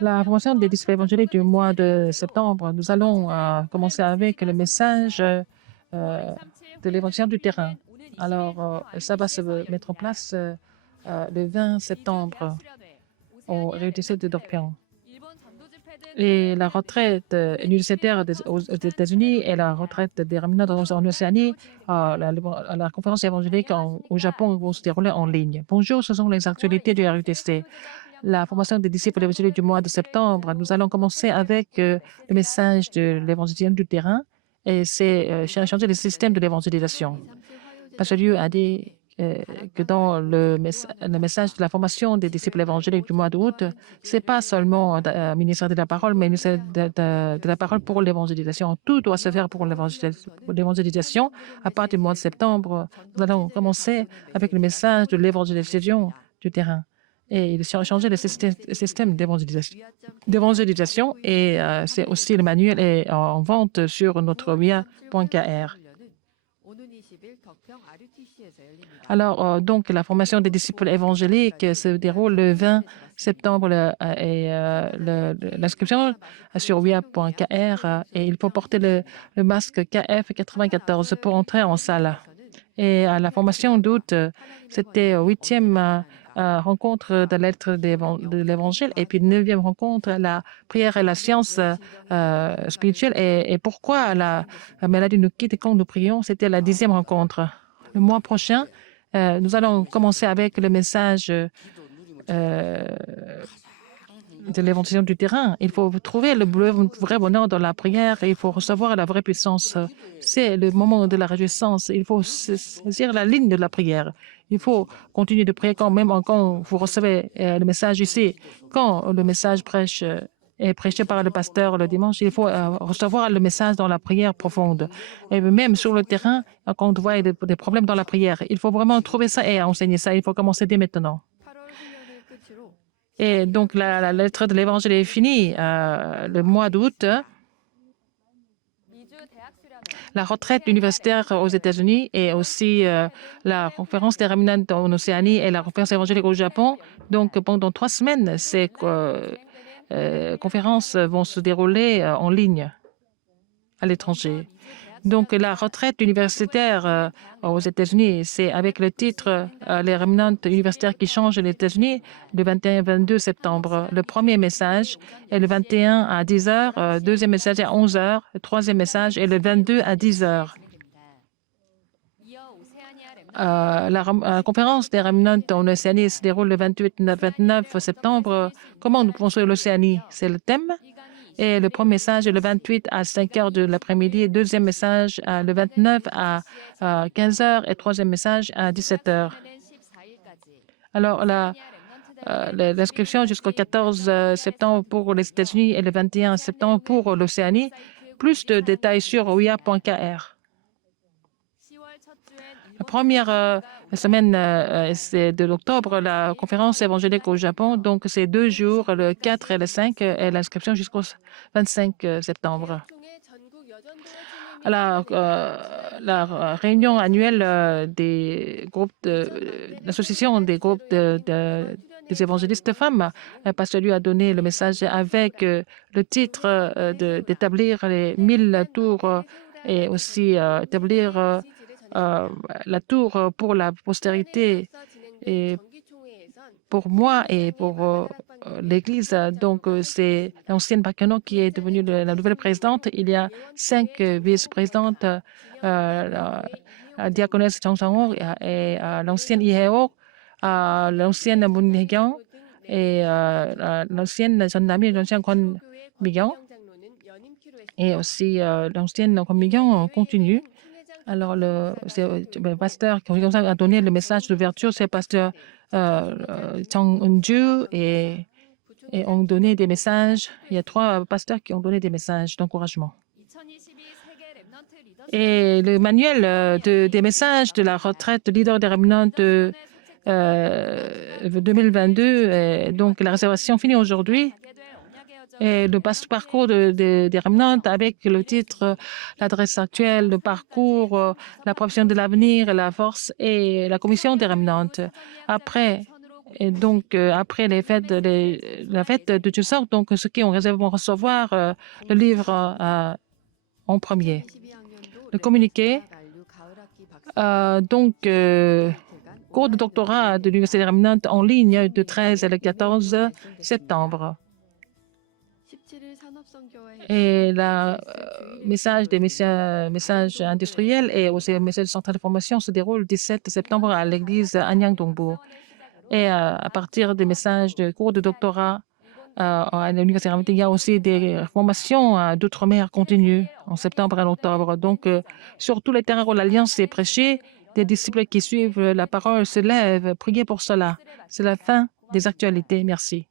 La formation des disciples évangéliques du mois de septembre, nous allons commencer avec le message de l'évangile du terrain. Alors, ça va se mettre en place le 20 septembre au RUTC de Dorpion. Et la retraite universitaire aux États-Unis et la retraite des remnants en Océanie, la conférence évangélique au Japon vont se dérouler en ligne. Bonjour, ce sont les actualités du RUTC. La formation des disciples évangéliques du mois de septembre, nous allons commencer avec le message de l'évangélisation du terrain et c'est changer le système de l'évangélisation. Pasteur Liu a dit que dans le message de la formation des disciples évangéliques du mois d'août, ce n'est pas seulement un ministère de la parole, mais ministère de la parole pour l'évangélisation. Tout doit se faire pour l'évangélisation. À partir du mois de septembre, nous allons commencer avec le message de l'évangélisation du terrain. Et il a changé le système d'évangélisation et c'est aussi le manuel est en vente sur notre via.kr. Alors, donc, la formation des disciples évangéliques se déroule le 20 septembre et l'inscription sur via.kr et il faut porter le masque KF94 pour entrer en salle. Et à la formation d'août, c'était 8e rencontre de l'être de l'Évangile et puis 9e rencontre, la prière et la science spirituelle et pourquoi la maladie nous quitte quand nous prions, c'était la 10e rencontre. Le mois prochain, nous allons commencer avec le message de l'évangélisation du terrain. Il faut trouver le vrai bonheur dans la prière et il faut recevoir la vraie puissance. C'est le moment de la réjouissance. Il faut saisir la ligne de la prière. Il faut continuer de prier quand même quand vous recevez le message ici. Quand le message est prêché par le pasteur le dimanche, il faut recevoir le message dans la prière profonde. Et même sur le terrain, quand on voit des problèmes dans la prière, il faut vraiment trouver ça et enseigner ça. Il faut commencer dès maintenant. Et donc, la lettre de l'Évangile est finie le mois d'août. La retraite universitaire aux États-Unis et aussi la conférence des remnants en Océanie et la conférence évangélique au Japon. Donc, pendant 3 semaines, ces conférences vont se dérouler en ligne à l'étranger. Donc, la retraite universitaire aux États-Unis, c'est avec le titre Les remnants universitaires qui changent les États-Unis, le 21 et 22 septembre. Le premier message est le 21 à 10 h, deuxième message à 11 h, le troisième message est le 22 à 10 h. La conférence des remnants en Océanie se déroule le 28 et 29 septembre. Comment nous construire l'Océanie? C'est le thème. Et le premier message est le 28 à 5 h de l'après-midi, deuxième message le 29 à 15 h et troisième message à 17 h. Alors, l'inscription jusqu'au 14 septembre pour les États-Unis et le 21 septembre pour l'Océanie. Plus de détails sur oia.kr. La première semaine c'est de l'octobre, la conférence évangélique au Japon. Donc, c'est 2 jours, le 4 et le 5, et l'inscription jusqu'au 25 septembre. La réunion annuelle des groupes l'association des groupes des évangélistes femmes, Pasteur Liu a donné le message avec le titre d'établir les 1000 tours et aussi établir la tour pour la postérité et pour moi et pour l'Église. Donc, c'est l'ancienne Bakano qui est devenue la nouvelle présidente. Il y a 5 vice-présidentes, la diaconesse Chang Sang-ho et l'ancienne Iheo, l'ancienne Moon Hye-kyung et l'ancienne Jeon Nam-il, l'ancienne Kwon Mi-kyung et aussi l'ancienne Kwon Mi-kyung continue. Alors, le pasteur qui a donné le message d'ouverture, c'est le pasteur Chang Eun-ju et ont donné des messages. Il y a 3 pasteurs qui ont donné des messages d'encouragement. Et le manuel des messages de la retraite de leader des remnants de 2022, donc la réservation finit aujourd'hui. Et le parcours des remnants avec le titre, l'adresse actuelle, le parcours, la profession de l'avenir, la force et la commission des remnants. Après, Et donc, après la fête de Chuseok, donc ceux qui ont réservé vont recevoir le livre en premier. Le communiqué, donc, cours de doctorat de l'Université Ramnant en ligne de 13 et le 14 septembre. Et le message des messages industriels et aussi le message central de formation se déroule le 17 septembre à l'église Anyang Dongbu. Et à partir des messages de cours de doctorat à l'Université Ramnant, il y a aussi des formations d'outre-mer continues en septembre et en octobre. Donc, sur tous les terrains où l'Alliance est prêchée, des disciples qui suivent la parole se lèvent. Priez pour cela. C'est la fin des actualités. Merci.